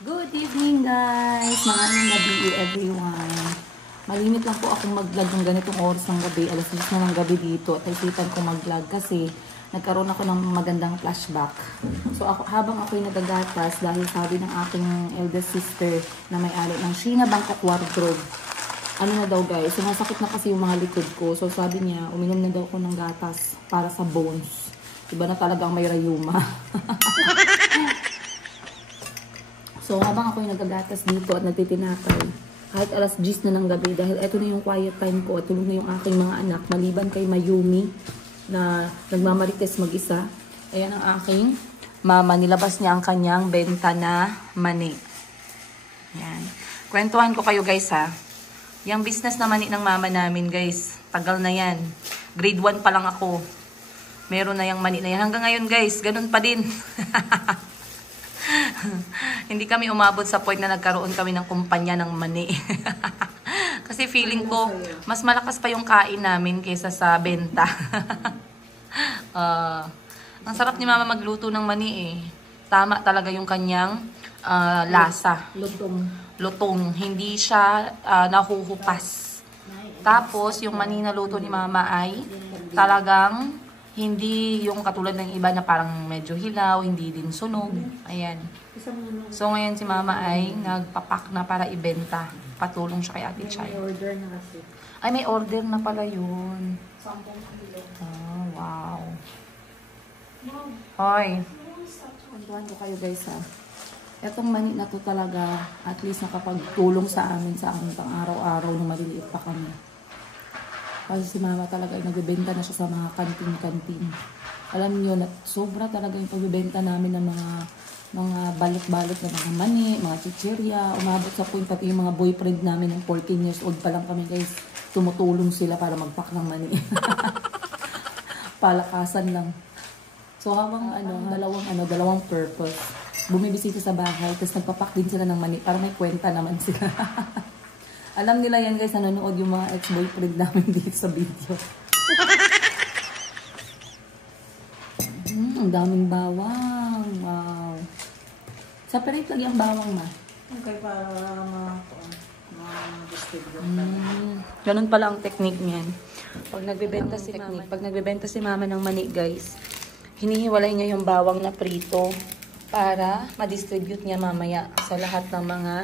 Good evening guys! Maraming gabi everyone. Malimit lang po akong mag-vlog ng ganitong oras ng gabi. Alas 10 na ng gabi dito. At isipan ko mag-vlog kasi nagkaroon ako ng magandang flashback. So habang ako'y nagagatas dahil sabi ng aking eldest sister na may-ari ng Sheena Bangkok Wardrobe. Ano na daw guys, sumasakit na kasi yung mga likod ko. So sabi niya, uminom na daw ako ng gatas para sa bones. Iba na talagang may rayuma. So, habang ako'y nagagatas dito at nagtitinapay, kahit alas 10 na ng gabi, dahil eto na yung quiet time ko at tulog na yung aking mga anak, maliban kay Mayumi na nagmamarites mag-isa. Ayan ang aking mama, nilabas niya ang kanyang benta na mani. Ayan. Kwentuhan ko kayo guys ha. Yung business na mani ng mama namin guys, tagal na yan. Grade 1 pa lang ako. Meron na yung mani na yan. Hanggang ngayon guys, ganun pa din. Hindi kami umabot sa point na nagkaroon kami ng kumpanya ng mani. Kasi feeling ko, mas malakas pa yung kain namin kaysa sa benta. Ang sarap ni mama magluto ng mani eh. Tama talaga yung kanyang lasa. Lutong. Hindi siya nahuhupas. Tapos, yung mani na luto ni mama ay talagang hindi yung katulad ng iba na parang medyo hilaw, hindi din sunog. Ayan. So ngayon si mama ay nagpapak na para ibenta. Patulong siya kay Ate Chay. May order na kasi. Ay, may order na pala yun. 10 kilo. Oh, wow. Hoy. Kwentuhan ko kayo guys ha. Etong mani na to talaga at least nakapagtulong sa amin sa aming pang-araw-araw nung maliliit pa kami. Kasi si mama talaga ay nagbebenta na siya sa mga kantin-kantin. Alam niyo na sobra talaga yung pagbebenta namin ng mga balot-balot na mga mani, mga chichirya. Umabot sa point pati yung mga boyfriend namin ng 14 years old pa lang kami guys. Tumutulong sila para magpak ng mani. Palakasan lang. So habang dalawang purpose. Bumibisita sa bahay, tapos nagpapak din sila ng mani para may kwenta naman sila. Alam nila yan guys, nanonood yung mga ex-boyfriend namin dito sa video. Ang daming bawang. Wow. Separate lagi ang bawang ma. Okay, para ma-distribute. Ganun pala ang technique niyan. Pag nagbebenta si mama ng mani guys, hinihiwalay niya yung bawang na prito para ma-distribute niya mamaya sa lahat ng mga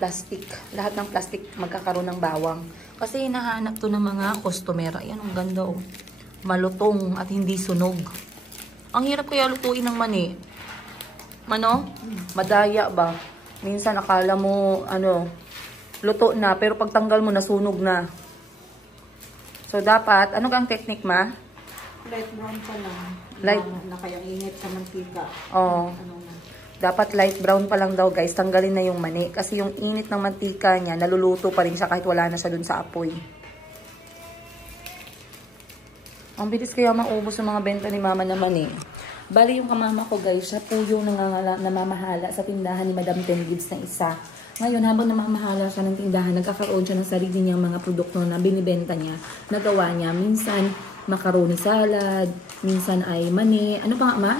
plastic. Lahat ng plastic magkakaroon ng bawang. Kasi hinahanap to ng mga customer. Ayan, ang ganda oh. Malutong at hindi sunog. Ang hirap kaya lutuin ng mani. Mano? Madaya ba? Minsan akala mo, luto na. Pero pagtanggal mo, nasunog na. So, dapat, ano kang technique ma? Light brown pa lang. Light? Na kayang init sa mantika. Oo. Dapat light brown pa lang daw guys, tanggalin na yung mani. Kasi yung init ng mantika niya, naluluto pa rin siya kahit wala na siya dun sa apoy. Ang bilis kaya maubos yung mga benta ni mama na mani. Bali yung kamama ko guys, siya po yung namamahala sa tindahan ni Madam Ten Gibbs na isa. Ngayon habang namamahala siya ng tindahan, nagkakaroon siya ng sarili niyang mga produkto na binibenta niya. Nagawa niya, minsan macaroni salad, minsan ay mani. Ano pa nga ma?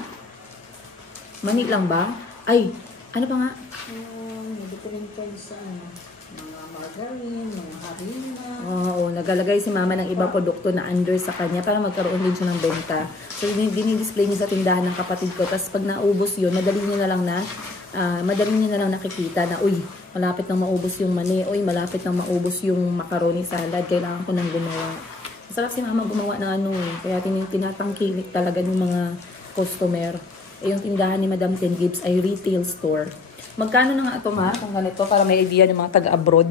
Mani lang ba? Ay, ano pa nga? Depende po sa mga margarine, mga harina. Oo, nagalagay si mama ng ibang produkto na under sa kanya para magkaroon din siya ng benta. So, dinidisplay niya sa tindahan ng kapatid ko. Tapos pag naubos yun, madali niya na lang nakikita na, uy, malapit nang maubos yung mani. Uy, malapit nang maubos yung macaroni salad. Kailangan ko nang gumawa. Masarap si mama gumawa ng kaya tinatangkilik talaga ng mga customer. Yung tindahan ni Madam Ten Gibbs ay retail store. Magkano na nga ito ma? Kung ganito, para may idea ng mga taga-abroad.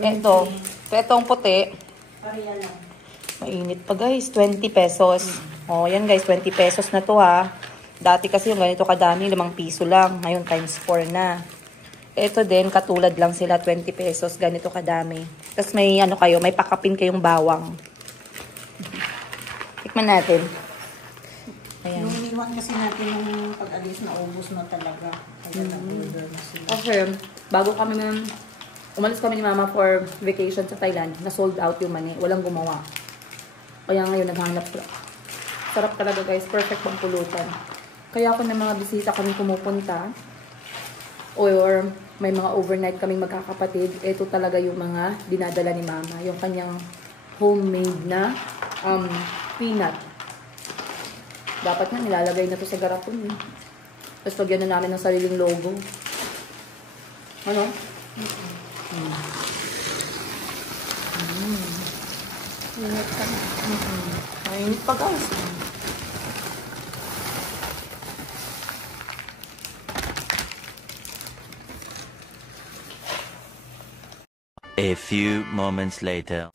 Itong puti. Pareha lang. Mainit pa guys, 20 pesos. O, yan guys, 20 pesos na to ha. Dati kasi yung ganito kadami, 5 piso lang. Ngayon times 4 na. Ito din, katulad lang sila, 20 pesos. Ganito kadami. Tapos may may pakapin kayong bawang. Tikman natin. Ayan. Yung iniwan kasi natin yung pag-alis na ubos na talaga. Kaya nag-order na sila. Okay, bago kami umalis kami ni mama for vacation sa Thailand, na sold out yung mani. Walang gumawa. Kaya ngayon naghanap. Sarap talaga guys. Perfect pang pulutan. Kaya ako ng mga bisita kami pumupunta, or may mga overnight kaming magkakapatid, ito talaga yung mga dinadala ni mama. Yung kanyang homemade na peanut. Dapat nga nilalagay na to sa garapon. Eh. Tapos lagyan na namin ng sariling logo. Ano? Init ka na. Mainit pa guys. A few moments later.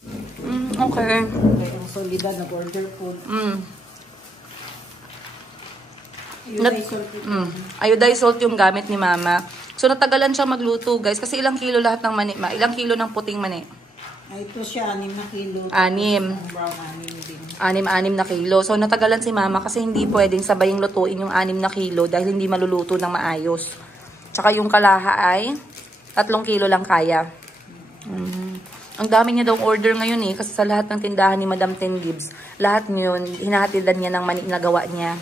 Okay. Yung solidad na border food. Iodized salt yung gamit ni mama. So natagalan siya magluto guys. Kasi ilang kilo lahat ng mani. Ilang kilo ng puting mani? Ay, ito siya, 6 na kilo. 6. Ang brown, 6 din. 6 na kilo. So natagalan si mama kasi hindi pwedeng sabayang lutuin yung 6 na kilo dahil hindi maluluto ng maayos. Tsaka yung kalaha ay 3 kilo lang kaya. Ang dami niya daw order ngayon eh. Kasi sa lahat ng tindahan ni Madam Ten Gibbs, lahat ngayon, hinahatidan niya ng mani na gawa niya.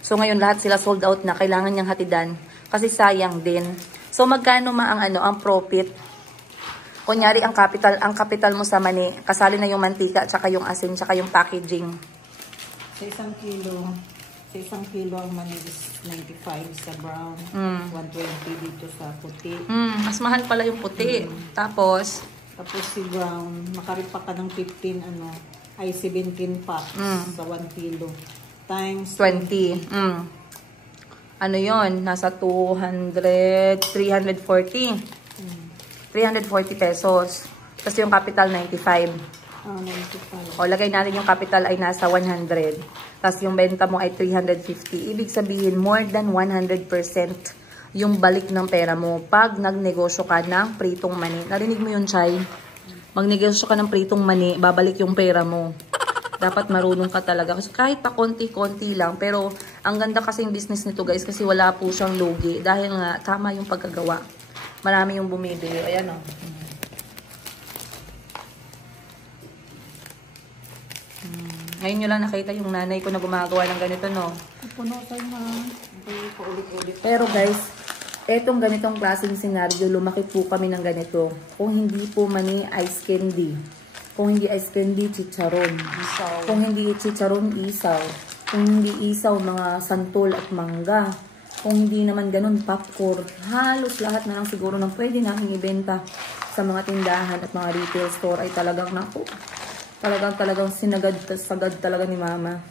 So ngayon lahat sila sold out na. Kailangan niyang hatidan. Kasi sayang din. So magkano ang profit? Kunyari ang capital mo sa mani, kasali na yung mantika, tsaka yung asin, tsaka yung packaging. Sa 1 kilo ang mani is 95 sa brown, 120 dito sa puti. Mas mahal pala yung puti. Tapos si brown, makaripa ka ng 15 ay 17 packs sa 1 kilo. Times 20. Ano yon? Nasa 340. 340 pesos. Tapos yung capital 95. 95. O, lagay natin yung capital ay nasa 100. Tapos yung benta mo ay 350. Ibig sabihin, more than 100% yung balik ng pera mo pag nagnegosyo ka ng pritong mani. Narinig mo yun, Chay? Magnegosyo ka ng pritong mani, babalik yung pera mo. Dapat marunong ka talaga. Kasi kahit pa konti-konti lang. Pero ang ganda kasing business nito guys kasi wala po siyang lugi. Dahil nga, tama yung pagkagawa. Marami yung bumibili. Ayan o. Ngayon nyo lang nakita yung nanay ko na gumagawa ng ganito, no? Puno tayo na. Paulit-ulit. Pero guys, etong ganitong klaseng senaryo, lumaki po kami ng ganito. Kung hindi po mani, ice candy. Kung hindi ice candy, chicharon. Isaw. Kung hindi chicharon, isaw. Kung hindi isaw, mga santol at mangga. Kung hindi naman ganun, popcorn. Halos lahat na lang siguro ng pwede namin ibenta sa mga tindahan at mga retail store ay talagang naku. Talagang sagad talaga ni mama.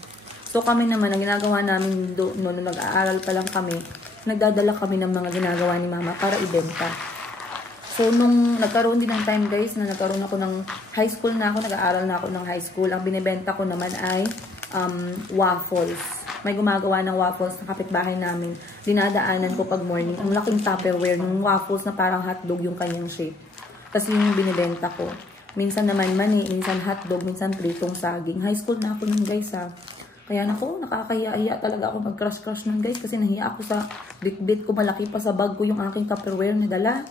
So kami naman, ang ginagawa namin noon nag-aaral pa lang kami, nagdadala kami ng mga ginagawa ni mama para ibenta. So nung nagkaroon din ng time guys, na nagkaroon ako ng high school na ako, nag-aaral na ako ng high school, ang binibenta ko naman ay waffles. May gumagawa ng waffles na kapitbahay namin. Dinadaanan ko pag morning. Ang laking Tupperware ng waffles na parang hotdog yung kanyang shape. Tapos yung binibenta ko. Minsan naman mani, minsan hotdog, minsan pritong saging. High school na ako nun guys ha. Kaya nako, nakakahiya talaga ako mag-crush nun guys. Kasi nahiya ako sa bit-bit ko. Malaki pa sa bag ko yung aking Tupperware na dala.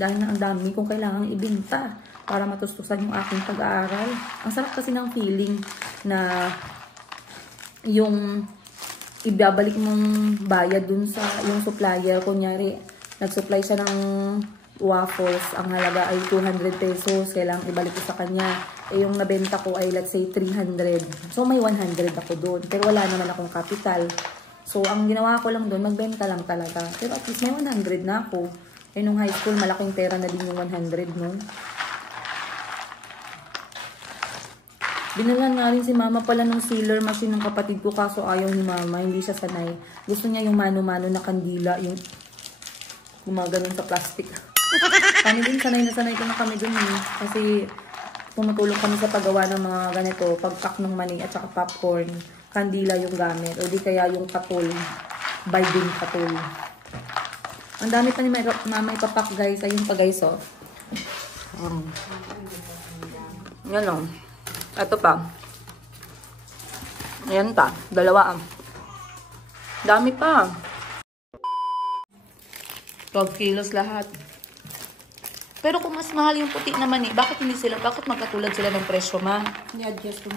Dahil na ang dami kong kailangang ibinta para matustusan yung aking pag-aaral. Ang sarap kasi ng feeling na yung ibabalik mong bayad dun sa yung supplier. Kunyari, nag-supply siya ng waffles. Ang halaga ay 200 pesos. Kailangang ibalik ko sa kanya. Eh, yung nabenta ko ay let's say 300. So, may 100 ako doon. Pero wala naman akong capital. So, ang ginawa ko lang doon, magbenta lang talaga. Pero at least may 100 na ako. Eh, nung high school, malaking pera na din yung 100, no? Binalan nga rin si mama pala ng sealer machine ng kapatid ko, kaso ayaw ni mama, hindi siya sanay. Gusto niya yung mano-mano na kandila, yung gumaganon sa plastic. Kami din, sanay ko na kami dun eh. Kasi tumutulong kami sa paggawa ng mga ganito, pagpack ng mani at saka popcorn. Kandila yung gamit, o di kaya yung katol, Biden katol. Ang dami pa ni mama ipapak guys, ayun pa guys oh. Yan oh. Ito pa. Ayan pa. Dalawa. Dami pa. 12 kilos lahat. Pero kung mas mahal yung puti naman eh, bakit magkatulad sila ng presyo, ma? I-adjust ko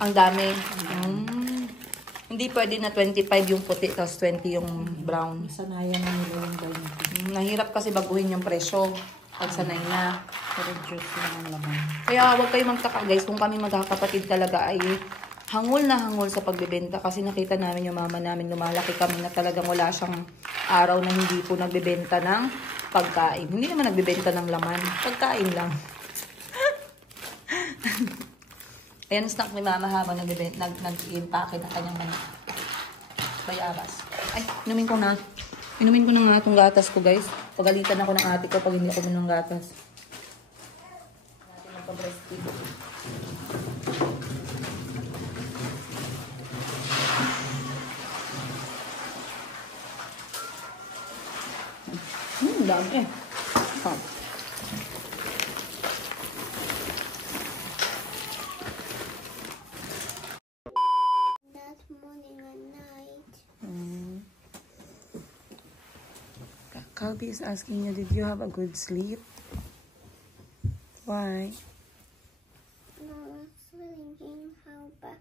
Ang dami. Hindi pwede na 25 yung puti, tapos 20 yung brown. Sanayan na nila yung 20. Nahiya Mahirap kasi baguhin yung presyo. Pag sanay na. Pero juice lang ang laman. Kaya huwag kayong magtaka guys kung kami magkakapatid talaga ay hangul na hangul sa pagbebenta kasi nakita namin yung mama namin lumalaki kami na talagang wala siyang araw na hindi po nagbebenta ng pagkain. Hindi naman nagbebenta ng laman. Pagkain lang. Ayan snack ni mama habang nag-impake na kanyang manok. Bayabas. Ay, inumin ko na. Inumin ko na nga itong gatas ko guys. Pagalitan ako ng ate ko pag hindi ako minum ng gatas. Natin magpa-breastfeed. Dami eh. Oh. That morning and night. Calby is asking you, did you have a good sleep? Why? No, I was thinking how bad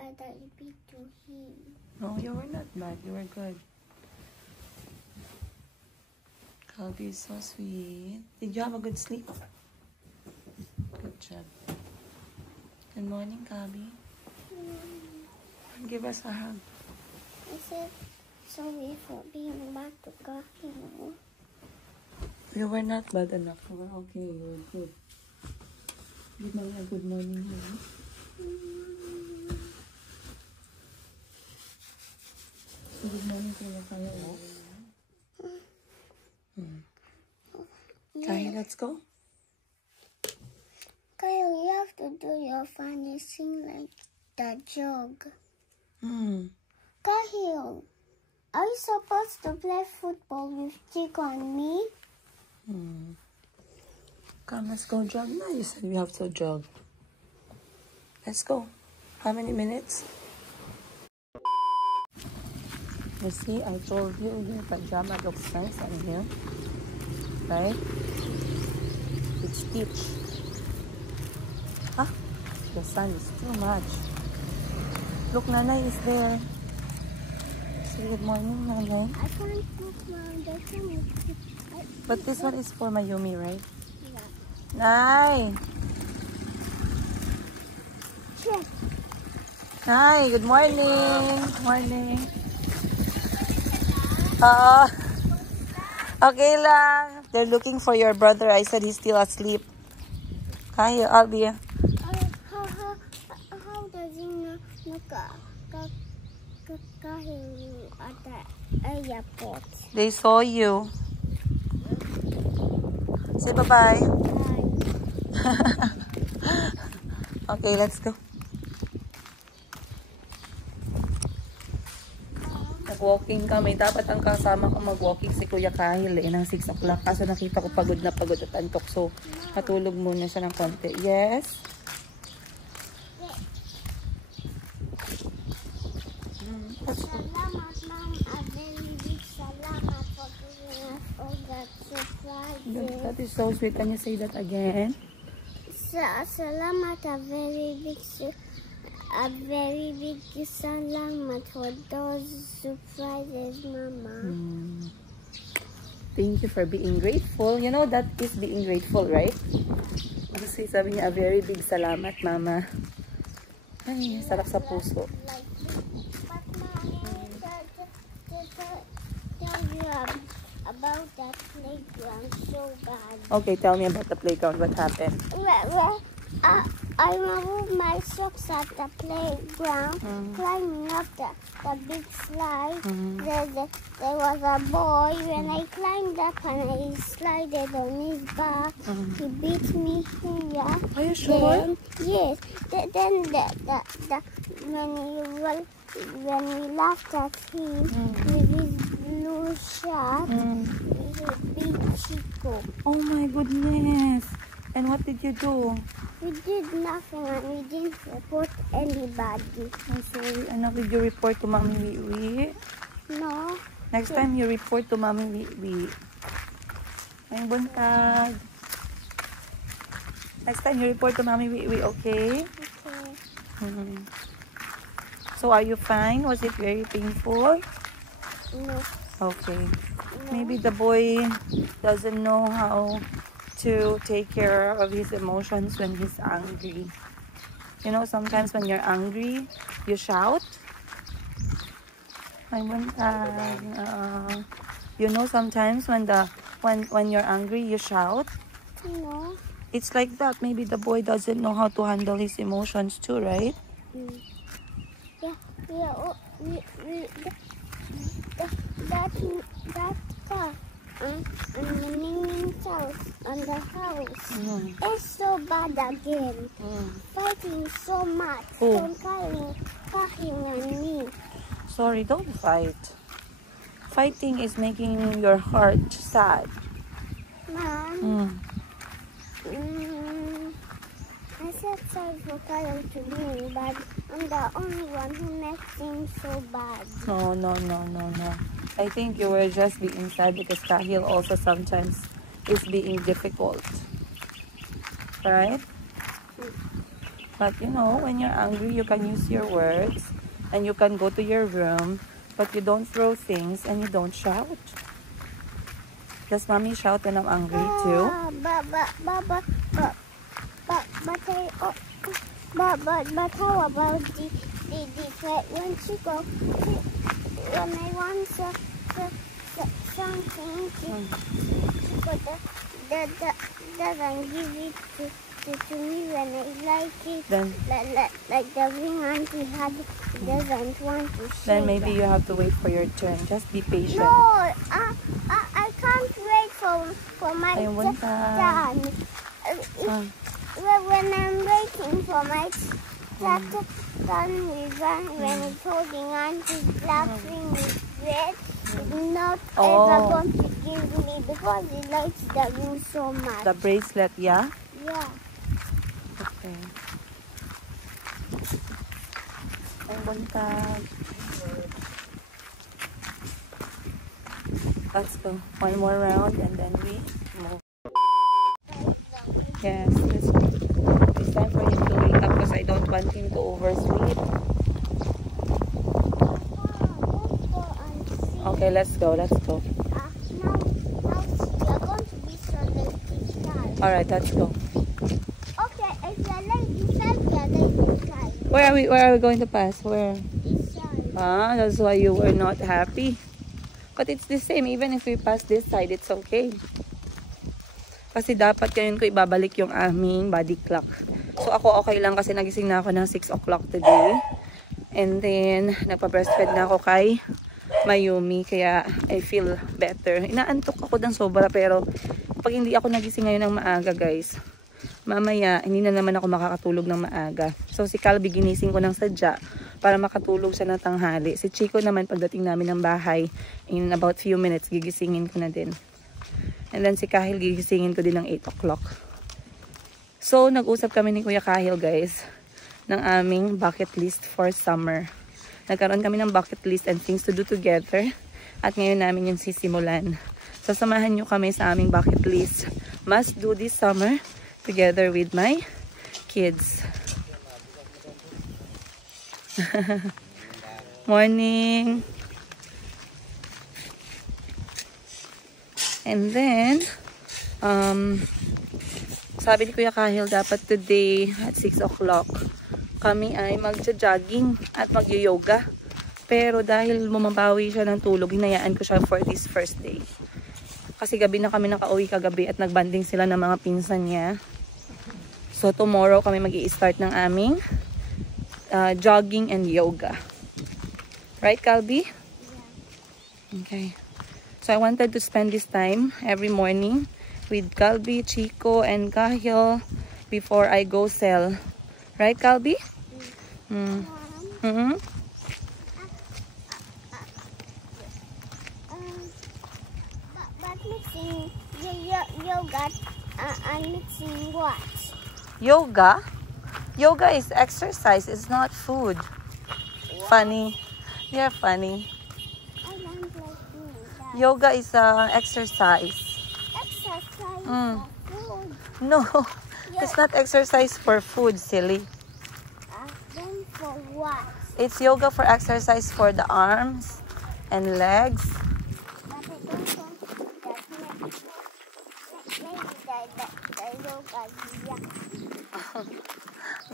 I be to him. No, you were not bad. You were good. Calby is so sweet. Did you have a good sleep? Good job. Good morning, Calby. Give us a hug. I said sorry for being bad to Kahino. You were not bad enough. You were okay. You were good. Give me a good morning, honey. Good morning to your family. Kyle, let's go. Kyle, you have to do your funny thing like the jog. Kyle, are you supposed to play football with Chico and me? Come, let's go jog now. You said we have to jog. Let's go. How many minutes? You see, I told you your pajama looks nice on here. Right? It's Stitch. Ah, the sun is too much. Look, Nanay is there. Say good morning, Nanay. I can't put my the But this one is for Mayumi, right? Yeah. Nay! Check. Hi, good morning. Morning. Okay lang. They're looking for your brother. I said he's still asleep. Hi, I'll be. How does he know Kahino at the airport? They saw you. Say bye-bye. Okay, let's go. Nag-walking kami. Dapat ang kasama ko mag-walking si Kuya Kahil ng 6 o'clock. Kaso nakita ko pagod na pagod at antok. So, matulog muna siya ng konti. Yes? Salamat, Mom. A very big salamat for giving us all that surprises. That is so sweet. Can you say that again? Salamat, a very big salamat for those surprises, Mama. Thank you for being grateful. You know, that is being grateful, right? Kasi sabi niya, a very big salamat, Mama. Ay, sarap sa puso. Like this. But Mommy, tell you about that playground so bad. Okay, tell me about the playground. What happened? I removed my socks at the playground, climbing up the big slide. There was a boy. When I climbed up and I slided on his back, he beat me here. Are you sure? Then, yes. Then when we laughed at him with his blue shirt, he beat Chico. Oh my goodness. And what did you do? We did nothing and we didn't report anybody. I'm sorry. Ano, did you report to Mommy Wiwi? No. Next time you report to Mommy Wiwi. Ay, buntag. Next time you report to Mommy Wiwi, okay? Okay. So are you fine? Was it very painful? No. Okay. No. Maybe the boy doesn't know how to take care of his emotions when he's angry. You know, sometimes when you're angry, you shout. You know, sometimes when you're angry, you shout. No. It's like that. Maybe the boy doesn't know how to handle his emotions too, right? Yeah. Oh, that car and the Mingming's house and the house is so bad again. Fighting so much. Oh. Don't fighting on me. Sorry, don't fight. Fighting is making your heart sad. Mom. I said sorry for Kyle to me, but I'm the only one who makes him so bad. No. I think you were just being sad because Kahil also sometimes is being difficult. Right? But you know, when you're angry, you can use your words and you can go to your room, but you don't throw things and you don't shout. Does mommy shout when I'm angry too? But how about the when she go when I want something doesn't give it to me when I like it. Then like the ring auntie had doesn't want to share. then maybe you have to wait for your turn. Just be patient. No, I can't wait for my turn. When I'm waiting for my turn when it's holding on to black ring with red, it's not ever going to give me because he likes the ring so much. The bracelet, yeah? Yeah. Okay. Ang buntag. Let's go. One more round and then we move. Yes, it's time for him to wake up because I don't want him to oversleep. Okay, let's go. Now you're going to be so late this time. Alright, let's go. Okay, if you're late this time, you're late this time. Where are we going to pass? Where? This side. Ah, that's why you were not happy. But it's the same. Even if we pass this side, it's okay. Kasi dapat ngayon ko ibabalik yung aming body clock. So ako okay lang kasi nagising na ako ng 6 o'clock today. And then, nagpa-breastfeed na ako kay Mayumi. Kaya I feel better. Inaantok ako ng sobra pero pag hindi ako nagising ngayon ng maaga guys, mamaya hindi na naman ako makakatulog ng maaga. So si Calby ginising ko ng sadya para makatulog siya ng tanghali. Si Chico naman pagdating namin ng bahay, in about few minutes gigisingin ko na din. And then si Kahil gigisingin ko din ng 8 o'clock. So nag-usap kami ni Kuya Kahil guys ng aming bucket list for summer. Nagkaroon kami ng bucket list and things to do together. At ngayon namin yung sisimulan. So samahan nyo kami sa aming bucket list. Must do this summer together with my kids. Morning. And then, sabi ni Kuya Kahil dapat today at 6 o'clock kami ay magja-jogging at mag-yoga. Pero dahil bumabawi siya ng tulog, hinayaan ko siya for this first day. Kasi gabi na kami nakauwi kagabi at nagbanding sila ng mga pinsan niya. So tomorrow kami mag-i-start ng aming jogging and yoga. Right, Calby? Yeah. Okay. So I wanted to spend this time every morning with Calby, Chico, and Kahil before I go sell. Right, Calby? But mixing yoga and mixing what? Yoga? Yoga is exercise. It's not food. What? Funny. You're funny. I don't like doing that. Yoga is exercise. Exercise for food. No, it's not exercise for food, silly. Then for what? It's yoga for exercise for the arms and legs. But I don't want to Maybe the yoga is yucky.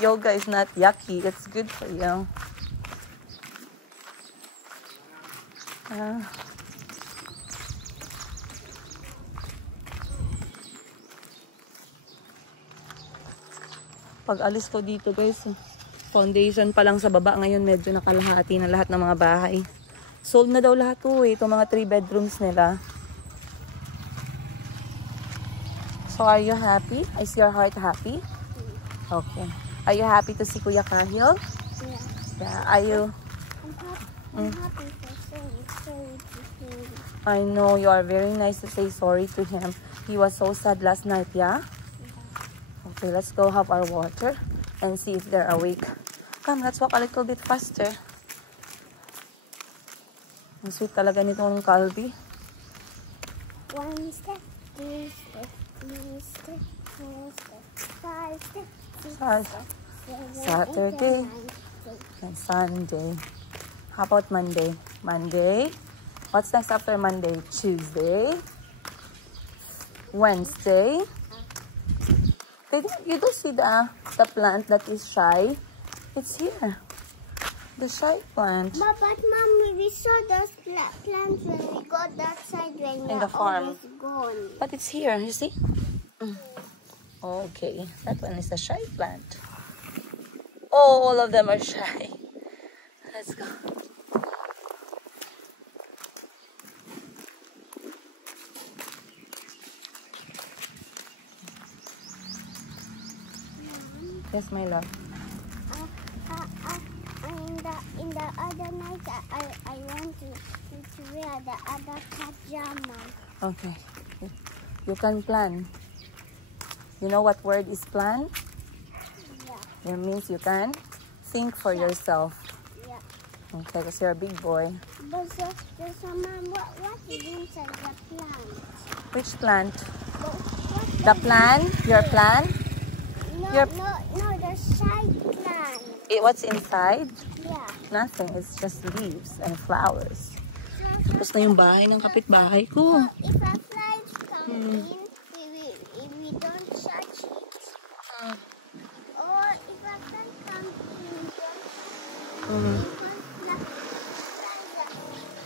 Yoga is not yucky. It's good for you. Pag alis ko dito guys, foundation pa lang sa baba. Ngayon medyo nakalahati na lahat ng mga bahay. Sold na daw lahat to eh. Itong mga 3 bedrooms nila. So are you happy? Is your heart happy? Okay. Are you happy to see Kuya Kahil? Yeah. Yeah. Are you? I'm happy for saying sorry to him. I know you are very nice to say sorry to him. He was so sad last night, yeah? Okay, let's go have our water and see if they're awake. Come, let's walk a little bit faster. Ang sweet talaga nitong Calvi. 1 step, 2 step, 3 step, 4 step, 5 step, 6 step, 7, Saturday 8, 9, 10. and Sunday. How about Monday? Monday. What's next after Monday? Tuesday. Wednesday. You do see the plant that is shy? It's here. The shy plant. But Mommy, we saw those plants when we got that side when In they're the farm. always gone. But it's here, you see? Okay, that one is a shy plant. Oh, all of them are shy. Let's go. Yes, my love. In the other night, I want to wear the other pajama. Okay. You can plan. You know what word is plan? Yeah, It means you can think for yourself. yeah. Okay, because you're a big boy. But so Mom, what is inside the plant? Which plant? What The plan? Your plan? No, Your- no, the side plant. What's inside? Yeah. Nothing. It's just leaves and flowers. Tapos na yung bahay ng kapitbahay ko. If a flies come in, we don't touch it. Or if a fly comes in, we don't touch it. Because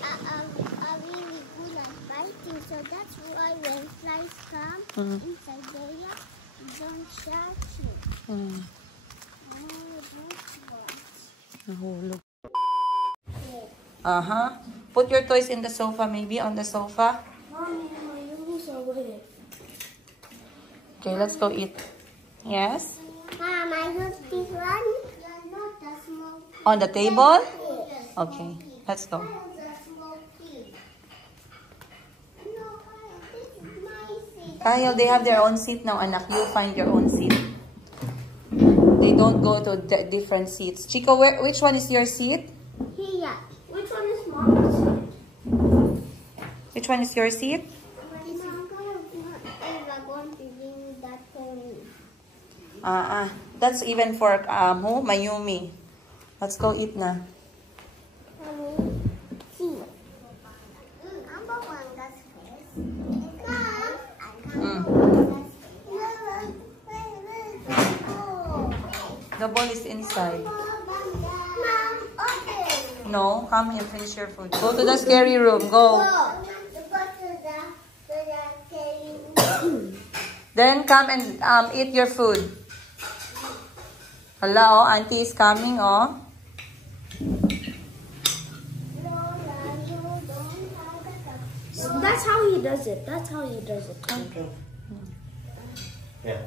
flies are really good at biting. So that's why when flies come inside the area, we don't touch it. Oh, that's what. Nahulog. Put your toys in the sofa, maybe on the sofa. Mommy, my room's away. Okay, let's go eat. Yes? Mom, I got this one. Not the small On the table? piece. Okay, let's go. The small piece. No, this is my seat. Kyle, they have their own seat now, anak. You find your own seat. They don't go to different seats. Chico, which one is your seat? Here. Which one is mom's seat? Which one is your seat? Is Uncle not ever going to give me that for me? That's even for who? Mayumi. Let's go eat na. Mommy, see. Number one, that's first. The ball is inside. Mom, open. No, come here, finish your food. Go to the scary room. Go. Go to the scary. Then come and eat your food. Hello, auntie is coming, oh. That's how he does it. That's how he does it. Okay. Yeah.